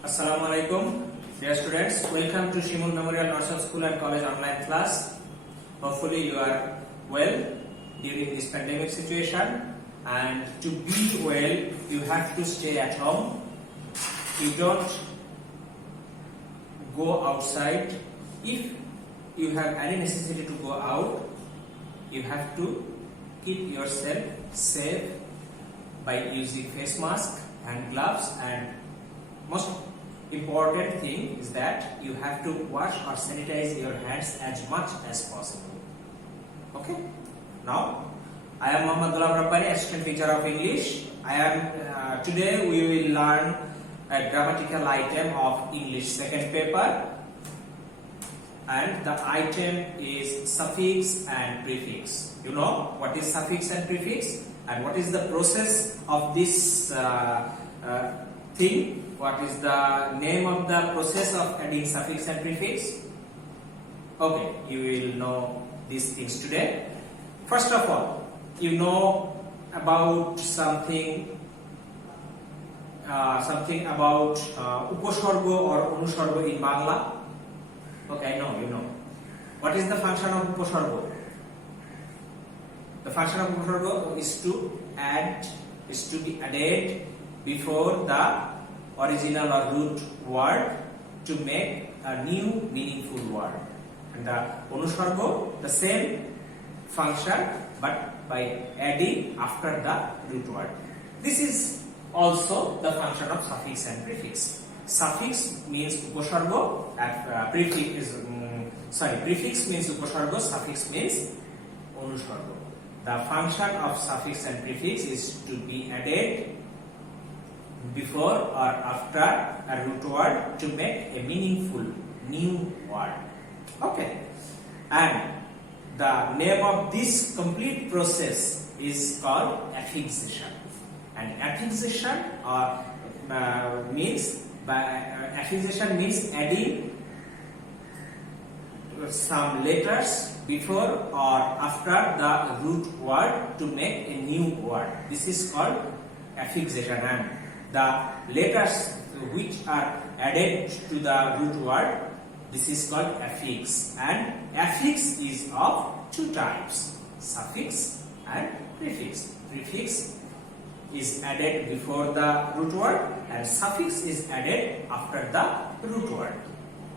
Assalamualaikum, dear students. Welcome to Shimon Memorial National School and College online class. Hopefully you are well during this pandemic situation, and to be well you have to stay at home. You don't go outside. If you have any necessity to go out, you have to keep yourself safe by using face mask and gloves, and most important thing is that you have to wash or sanitize your hands as much as possible. Okay, now I am Muhammad Ghulam Rabbani, assistant teacher of English. Today we will learn a grammatical item of English second paper, and the item is suffix and prefix. You know what is suffix and prefix, and what is the process of this thing? What is the name of the process of adding suffix and prefix? Okay, you will know these things today. First of all, you know about something about upasargo or anusargo in Bangla. Okay, I know you know. What is the function of upasargo? The function of upasargo is to be added before the original or root word to make a new meaningful word. And the anusargo, the same function but by adding after the root word. This is also the function of suffix and prefix. Suffix means upasargo, prefix means upasargo, suffix means anusargo. The function of suffix and prefix is to be added before or after a root word to make a meaningful new word. Okay, and the name of this complete process is called affixation. And affixation means adding some letters before or after the root word to make a new word. This is called affixation, and the letters which are added to the root word, this is called affix. And affix is of two types, suffix and prefix. Prefix is added before the root word and suffix is added after the root word.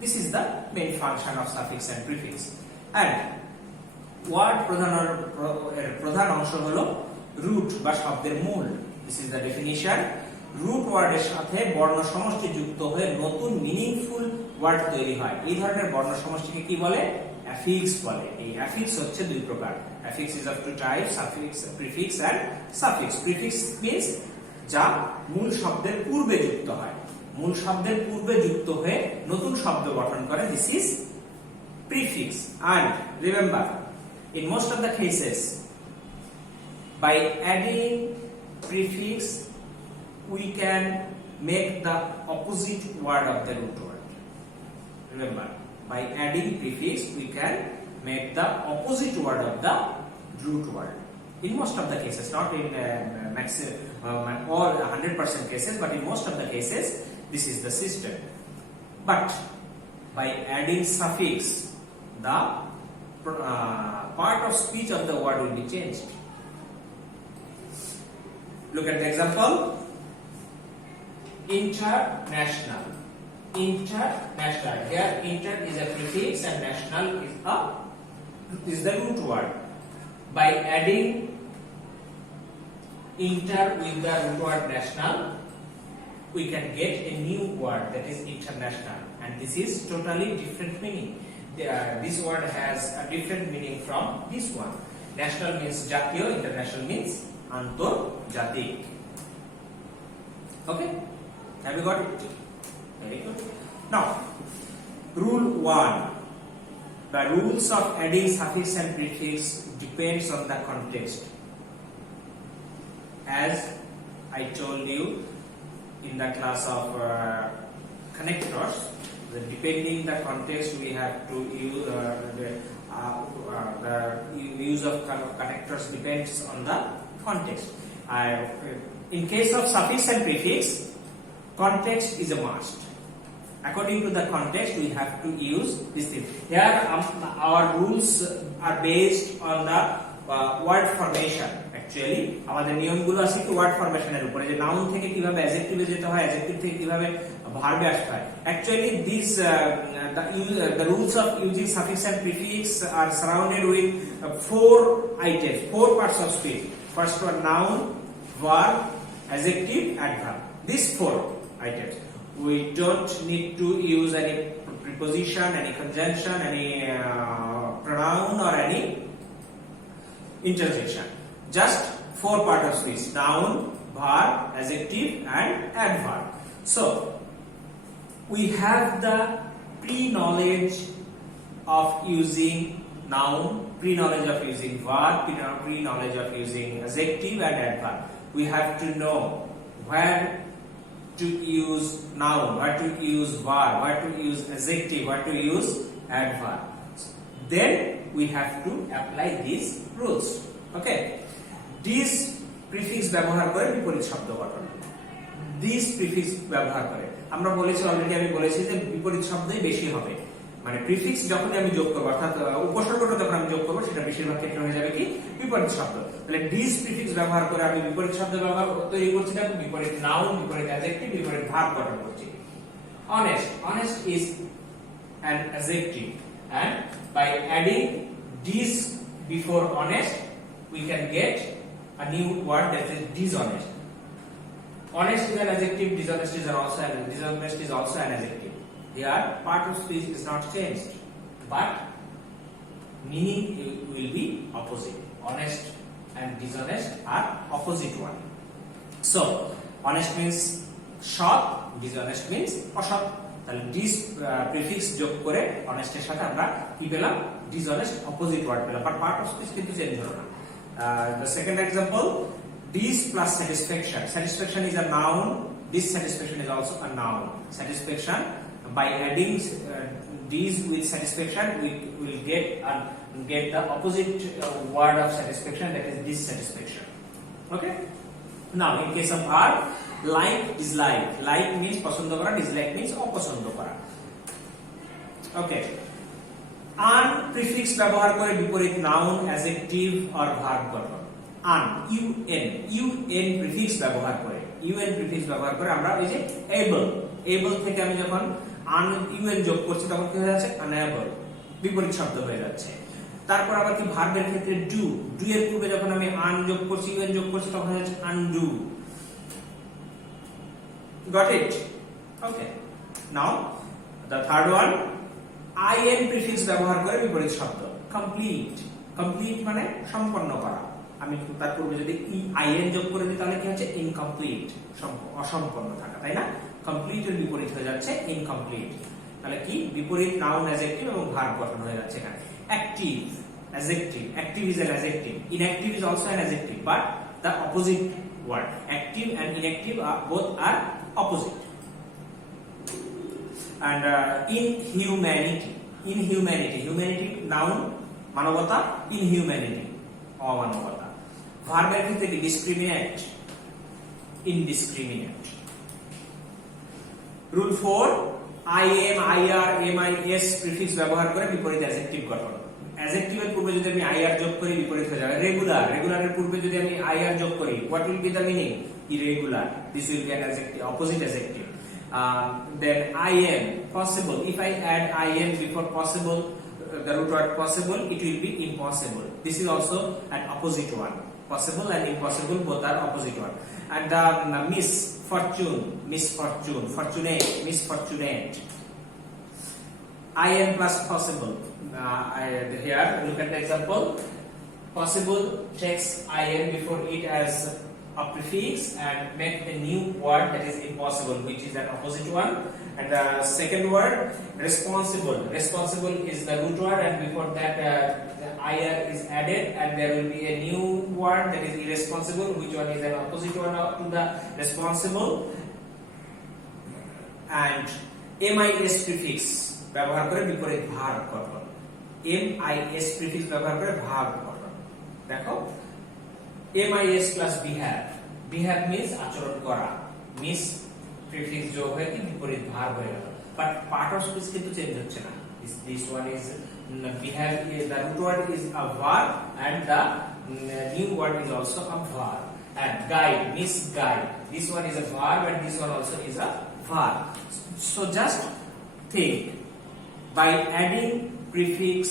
This is the main function of suffix and prefix. And word প্রধান অংশ হলো root বা শব্দের মূল. This is the definition. Root ওয়ার্ডের সাথে বর্ণ সমষ্টি যুক্ত হয়ে নতুন মিনিংফুল ওয়ার্ড তৈরি হয়। এই ধরনের বর্ণ সমষ্টিকে কি বলে? অ্যাফিক্স বলে। এই অ্যাফিক্স হচ্ছে দুই প্রকার। Affix is of two types, suffix, prefix and suffix. Prefix means যা মূল শব্দের পূর্বে যুক্ত হয়। মূল শব্দের পূর্বে যুক্ত হয়ে নতুন শব্দ গঠন করে। This is prefix. And remember, in most of the cases, by adding prefix we can make the opposite word of the root word. Remember, by adding prefix we can make the opposite word of the root word. In most of the cases, not in all 100% cases, but in most of the cases this is the system. But by adding suffix, the part of speech of the word will be changed. Look at the example. International. International. Here inter is a prefix and national is the root word. By adding inter with the root word national, we can get a new word, that is international, and this is totally different meaning. This word has a different meaning from this one. National means jatiyo, international means antarjatik. Okay, have you got it? Very good. Now, rule 1. The rules of adding suffix and prefix depends on the context. As I told you in the class of connectors, depending the context we have to use the use of connectors depends on the context. In case of suffix and prefix, context is a must. According to the context, we have to use this thing. Here, our rules are based on the word formation. Actually, আমাদের নিয়মগুলো আছে কি ওয়ার্ড ফরমেশনের উপরে, যে নাউন থেকে কিভাবে অ্যাডজেক্টিভে যেতে হয়, অ্যাডজেক্টিভ থেকে কিভাবে ভার্বে আসতে হয়. Actually, these the rules of using suffix and prefix are surrounded with four items, four parts of speech. First one, noun, verb, adjective, adverb. These four items. We don't need to use any preposition, any conjunction, any pronoun or any interjection. Just four parts of speech: noun, verb, adjective, and adverb. So we have the pre-knowledge of using noun, pre-knowledge of using verb, pre-knowledge of using adjective and adverb. We have to know where to use noun, where to use verb, where to use adjective, where to use adverb. Then we have to apply these rules. Okay, these prefix ব্যবহার করে বিপরীত শব্দ গঠন. These prefix ব্যবহার করে আমরা বলেছি, অলরেডি আমি বলেছি যে বিপরীত শব্দই বেশি হবে, মানে প্রিফিক্স যখন আমি যোগ করব অর্থাৎ উপসর্গটা যখন আমি যোগ করব সেটা বেশিরভাগ ক্ষেত্রে হয়ে যাবে কি বিপরীত শব্দ. তাহলে দিস প্রিফিক্স ব্যবহার করে আমি বিপরীত শব্দ ব্যবহার তৈরি করছি, না বিপরীত নাউন, বিপরীত অ্যাডজেক্টিভ, বিপরীত ভার্ব গঠন করছি. Honest, honest is an adjective, and by adding this before honest we can get a new word, that is dishonest. Honest is an adjective, dishonest is also an adjective. Here part of speech is not changed, but meaning will be opposite. Honest and dishonest are opposite one. So honest means সৎ, dishonest means অসৎ. তাহলে this prefix যোগ করে honest এর সাথে আমরা কি পেলাম, dishonest অপোজিট ওয়ার্ড পেলাম, বাট পার্ট অফ স্পিচ কিন্তু চেঞ্জ হলো না. The second example, this plus satisfaction. Satisfaction is a noun. This satisfaction is also a noun. Satisfaction, by adding these with satisfaction, we will get the opposite word of satisfaction, that is dissatisfaction. Okay. Now, in case of verb, like, dislike. Like means পছন্দ করা, dislike means অপছন্দ করা. Okay. An prefix ব্যবহার করে বিপরীত noun, adjective or verb গঠন. An, un prefix ব্যবহার করে, un prefix ব্যবহার করে আমরা এই যে able থেকে আমি যখন un যোগ করছি তখন কি হয়ে যাচ্ছে, unable, বিপরীত শব্দ হয়ে যাচ্ছে. তারপর আবার কি ভার্বের ক্ষেত্রে do এর পূর্বে যখন আমি an যোগ করছি, un যোগ করছি তখন হয়ে যাচ্ছে undo. Got it? Okay. Now the third one, in prefix ব্যবহার করে বিপরীত শব্দ. complete মানে সম্পন্ন করা. আমি তার পূর্বে যদি in যোগ করে দিই তাহলে কি হচ্ছে, incomplete, অসম্পন্ন থাকা, তাই না? কমপ্লিট এর বিপরীত হয়ে যাচ্ছে ইনকমপ্লিট. তাহলে কি বিপরীত নাউন, অ্যাডজেক্টিভ এবং ভার্ব গঠন হয়ে যাচ্ছে এখানে. Active, adjective. Active is an adjective. Inactive is also an adjective, but the opposite word. Active and inactive both are opposite. And inhumanity, humanity noun, মানবতা, inhumanity অমানবতা. ভার্বের ক্ষেত্রে কি discriminate, indiscriminate. Rule 4, im, ir, mis prefix ব্যবহার করে বিপরীত অ্যাডজেক্টিভ গঠন. অ্যাডজেক্টিভের পূর্বে যদি আমি ir যোগ করি বিপরীত হয়ে যাবে রেগুলারের পূর্বে যদি আমি ir যোগ করি, what will be the meaning? Irregular. This will be an adjective, opposite adjective. Then im, possible. If I add im before possible, the root word possible, it will be impossible. This is also an opposite one. Possible and impossible both are opposite one. And the misfortune, fortunate, misfortunate. In plus possible. Here look at the example. Possible takes in before it as a prefix and make a new word, that is impossible, which is an opposite one. And the second word, responsible is the root word, and before that the ir is added, and there will be a new word, that is irresponsible, which one is an opposite one to the responsible. And mis prefix ব্যবহার করে বিপরীত ভার্ব গঠন. mis prefix ব্যবহার করে ভার্ব গঠন. দেখো, mis plus behave means আচরণ করা, miss প্রিফিক্স যোগ হয়ে কি বিপরীত ভার হয়ে গেল, বাট পার্ট অফ স্পিচ কিন্তু চেঞ্জ হচ্ছে না। This one is we have the root word is a verb and the new word is also a verb. And guide, misguide, this one is a verb and this one also is a verb. So just think, by adding prefix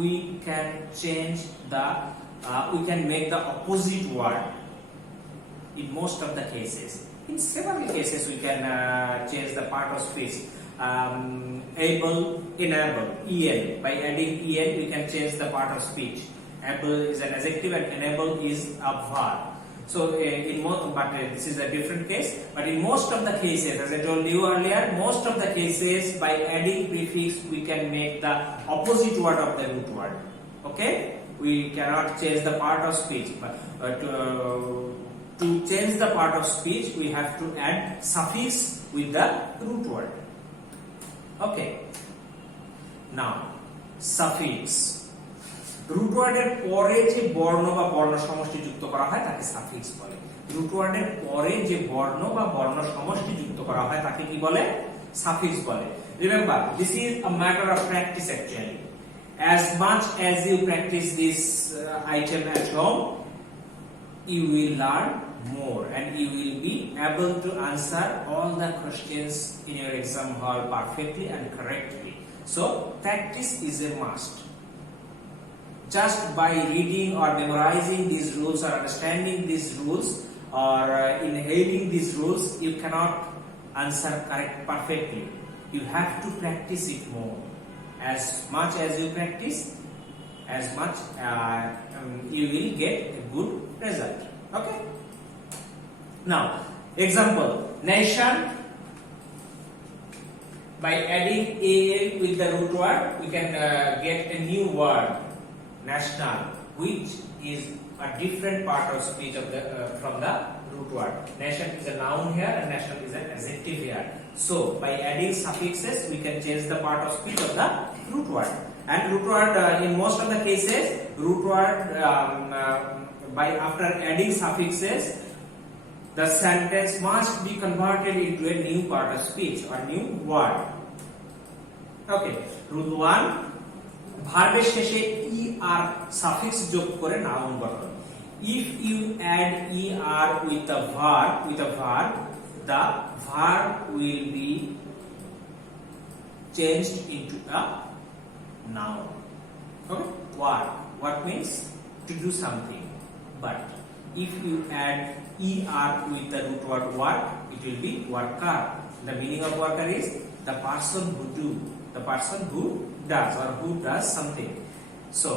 we can change the we can make the opposite word in most of the cases. In several cases we can change the part of speech. Able, enable, en, by adding en we can change the part of speech. Able is an adjective and enable is a verb. So in most, but this is a different case, but in most of the cases, as I told you earlier, most of the cases by adding prefix we can make the opposite word of the root word. Okay, we cannot change the part of speech, but to change the part of speech we have to add suffix with the root word. Okay, now suffix, root word এর পরে যে বর্ণ বা বর্ণ সমষ্টি যুক্ত করা হয় তাকে সাফিক্স বলে। রুট ওয়ার্ড এর পরে যে বর্ণ বা বর্ণ সমষ্টি যুক্ত করা হয় তাকে কি বলে? সাফিক্স বলে। Remember, this is a matter of practice actually. As much as you practice this item at home, you will learn more and you will be able to answer all the questions in your exam hall perfectly and correctly. So practice is a must. Just by reading or memorizing these rules or understanding these rules or inhaling these rules, you cannot answer correct perfectly. You have to practice it more. As much as you practice, as much you will get a good result. Okay. Now, example, nation. By adding al with the root word, we can get a new word, national, which is a different part of speech of the from the root word. Nation is a noun here and national is an adjective here. So by adding suffixes we can change the part of speech of the root word. And root word in most of the cases, root word by after adding suffixes, the sentence must be converted into a new part of speech or new word. Okay, rule 1, ভার্বের শেষে er suffix যোগ করে নাউন গঠন। If you add er with the verb, the verb will be changed into a noun. Okay, what means to do something, but if you add er with the root word work, it will be worker. The meaning of worker is the person who do, the person who does or who does something. So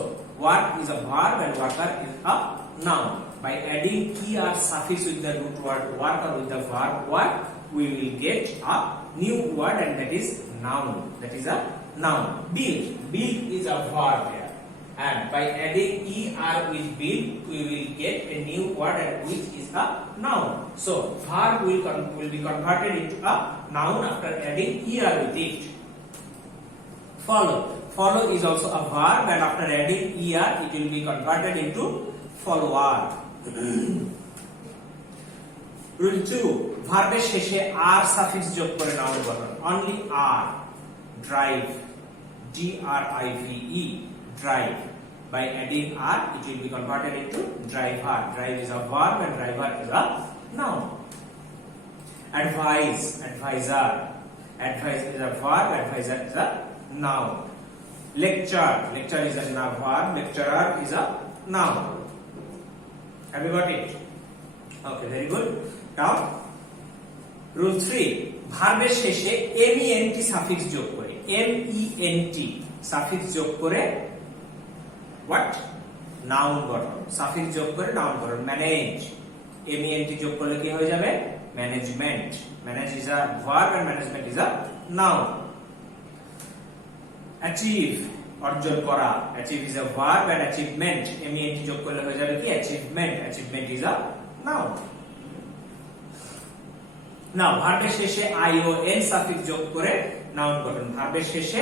work is a verb and worker is a noun. By adding er suffix with the root word work or with the verb work, we will get a new word and that is noun. That is a noun. Build is a verb here, and by adding er with build, we will get a new word and which is a noun. So verb will be converted into a noun after adding er with it. Follow is also a verb and after adding er it will be converted into follower. Rule 2, ভার্বের শেষে r suffix যোগ করে নাউন গঠন। Only r, drive, drive, drive. By adding r it will be converted into driver. Drive is a verb and driver is a noun. Advise, advisor, advise is a verb, advisor is a noun. Lecture is a verb, lecturer is a noun. Have you got it? Okay, very good. Now rule 3, ভার্বের শেষে ment suffix যোগ করে, ment suffix যোগ করে what? Noun গঠন। suffix যোগ করে নাউন গঠন। ম্যানেজ, ment যোগ করলে কি হয়ে যাবে? Management. manage is a verb and management is a noun. Achieve, অর্জন করা, achieve is a verb and achievement, ment যোগ করলে হয়ে যাবে কি? achievement. achievement is a noun. Now ভার্বের শেষে ion suffix যোগ করে নাউন গঠন। ভার্বের শেষে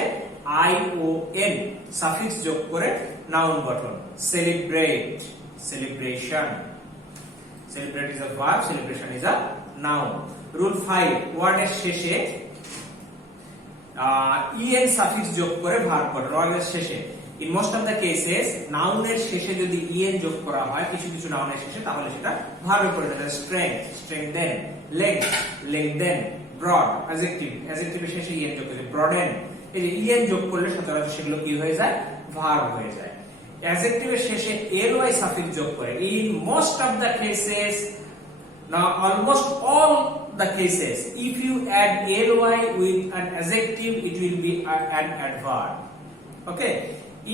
ion suffix যোগ করে নাউন গঠন। celebrate, celebration. celebrate is a verb, celebration is a noun. Rule 5 ওয়ার্ডের শেষে en সাফিক্স যোগ করে ভার্ব করে ওয়ার্ডের শেষে। In most of the cases নাউনের শেষে যদি en যোগ করা হয় কিছু কিছু নাউনের শেষে, তাহলে সেটা ভার্বে পরিণত হয়। Strength, strengthen, length, lengthen, broad, adjective, অ্যাডজেক্টিভের শেষে en যোগ করে ব্রডেন। এই যে en যোগ করলে সচরাচর সেগুলো কি হয়ে যায়? ভার্ব হয়ে যায়। অ্যাডজেক্টিভের শেষে ly সাফিক্স যোগ করে। In most of the cases, now almost all the cases, if you add ly with an adjective, it will be an adverb. Okay,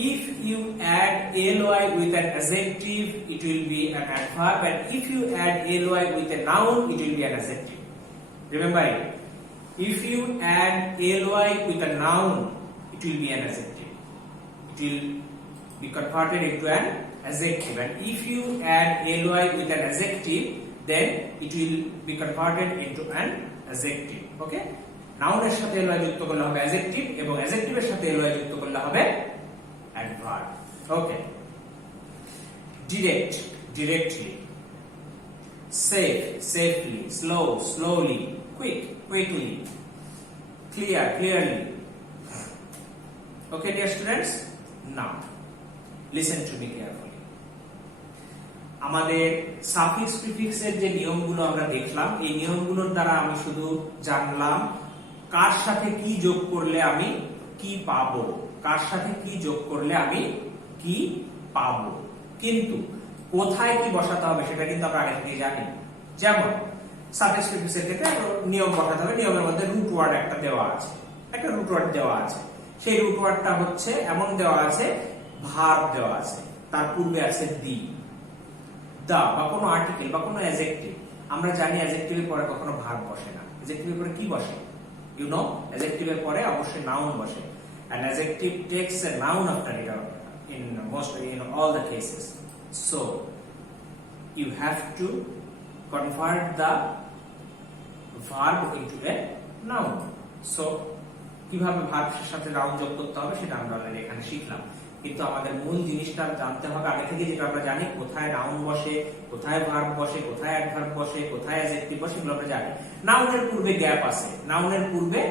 if you add ly with an adjective, it will be an adverb, and if you add ly with a noun, it will be an adjective. Remember it. If you add ly with a noun, it will be an adjective. It will be converted into an adjective, and if you add ly with an adjective, then it will be converted into an adjective. Okay, noun এর সাথে ly যুক্ত করলে হবে adjective, এবং adjective এর সাথে ly যুক্ত করলে হবে adverb. Okay, direct, directly, safe, safely, slow, slowly, quick, quickly, clear, clearly. Okay, dear students, now listen to me carefully. আমাদের সাফিক্স প্রিফিক্সের যে নিয়মগুলো আমরা দেখলাম, এই নিয়মগুলোর দ্বারা আমি শুধু জানলাম কার সাথে কি যোগ করলে আমি কি পাবো, কার সাথে কি যোগ করলে আমি কি পাবো, কিন্তু কোথায় কি বসাতে হবে সেটা কিন্তু আমরা আগে থেকে জানি। যেমন সাফিক্স প্রিফিক্সের ক্ষেত্রে নিয়ম বসাতে হবে, নিয়মের মধ্যে রুট ওয়ার্ড একটা দেওয়া আছে, একটা রুট ওয়ার্ড দেওয়া আছে। সেই রুট ওয়ার্ডটা হচ্ছে এমন দেওয়া আছে, ভার্ব দেওয়া আছে, তার পূর্বে আছে দি, দা বা কোনো আর্টিকেল বা কোনো অ্যাডজেক্টিভ। আমরা জানি অ্যাডজেক্টিভের পরে কখনো ভার্ব বসে না। অ্যাডজেক্টিভের পরে কি বসে? ইউ নো, অ্যাডজেক্টিভের পরে অবশ্যই নাউন বসে। An adjective takes a noun after it in all the cases. So you have to convert the verb into a noun. So কিভাবে ভার্বের সাথে নাউন যোগ করতে হবে সেটা আমরা অলরেডি এখানে শিখলাম, কিন্তু আমাদের মূল জিনিসটা জানতে হবে আগে থেকে, যেটা আমরা জানি কোথায় নাউন বসে, কোথায় ভার্ব বসে, কোথায় অ্যাডভার্ব বসে, কোথায় অ্যাডজেক্টিভ বসে, এগুলো আমরা জানি। নাউনের পূর্বে গ্যাপ আছে, নাউনের পূর্বে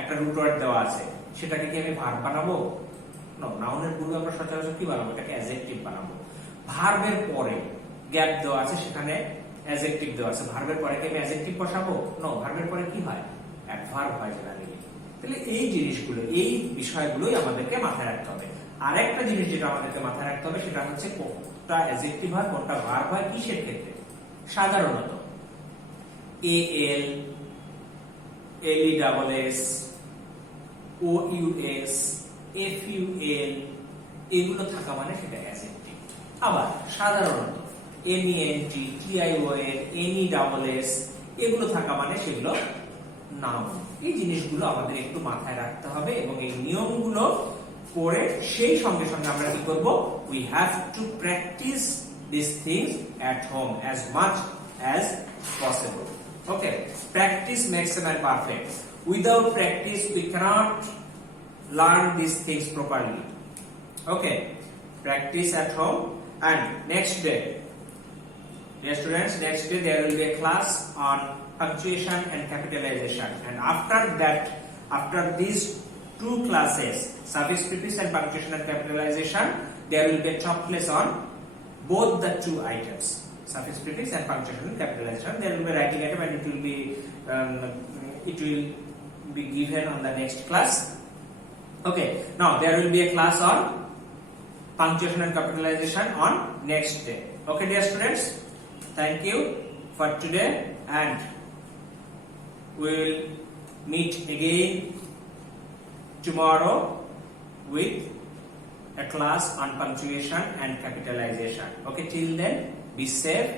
একটা রুট ওয়ার্ড দেওয়া আছে, সেটাকে কি আমি ভার্ব বানাবো? নো, নাউনের পূর্বে আমরা সচরাচর কি বানাবো? এটাকে অ্যাডজেক্টিভ বানাবো। ভার্বের পরে গ্যাপ দেওয়া আছে, সেখানে অ্যাডজেক্টিভ দেওয়া আছে, ভার্বের পরে কি আমি অ্যাডজেক্টিভ বসাবো? নো, ভার্বের পরে কি হয়? অ্যাডভার্ব হয় জেনারেলি। তাহলে এই জিনিসগুলো, এই বিষয়গুলোই আমাদেরকে মাথায় রাখতে হবে। আরেকটা জিনিস যেটা আমাদেরকে মাথায় রাখতে হবে সেটা হচ্ছে কোনটা অ্যাডজেক্টিভ হয়, কোনটা ভার্ব হয়, কিসের ক্ষেত্রে। সাধারণত এল, এলইডবলএস, ওইউএস, এফইউএল এগুলো থাকা মানে সেটা অ্যাডজেক্টিভ। আবার সাধারণত এমইএনটি, টিআইওএল, এনইডবলএস এগুলো থাকা মানে সেগুলো নাউন। এই জিনিসগুলো আমাদের একটু মাথায় রাখতে হবে, এবং এই নিয়মগুলো করে সেই সঙ্গে সঙ্গে আমরা কি করব? We have to practice this things at home as much as possible. Okay, practice makes a man perfect. Without practice we cannot learn these things properly. Okay, practice at home, and next day, dear students, next day there will be a class on punctuation and capitalization, and after that, after these two classes, suffix, prefix and punctuation and capitalization, there will be a top class on both the two items, suffix, prefix and punctuation and capitalization. There will be writing item, and it will be given on the next class. Okay, now there will be a class on punctuation and capitalization on next day. Okay, dear students, thank you for today, and we will meet again tomorrow with a class on punctuation and capitalization. Okay, till then, be safe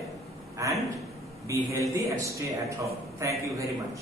and be healthy and stay at home. Thank you very much.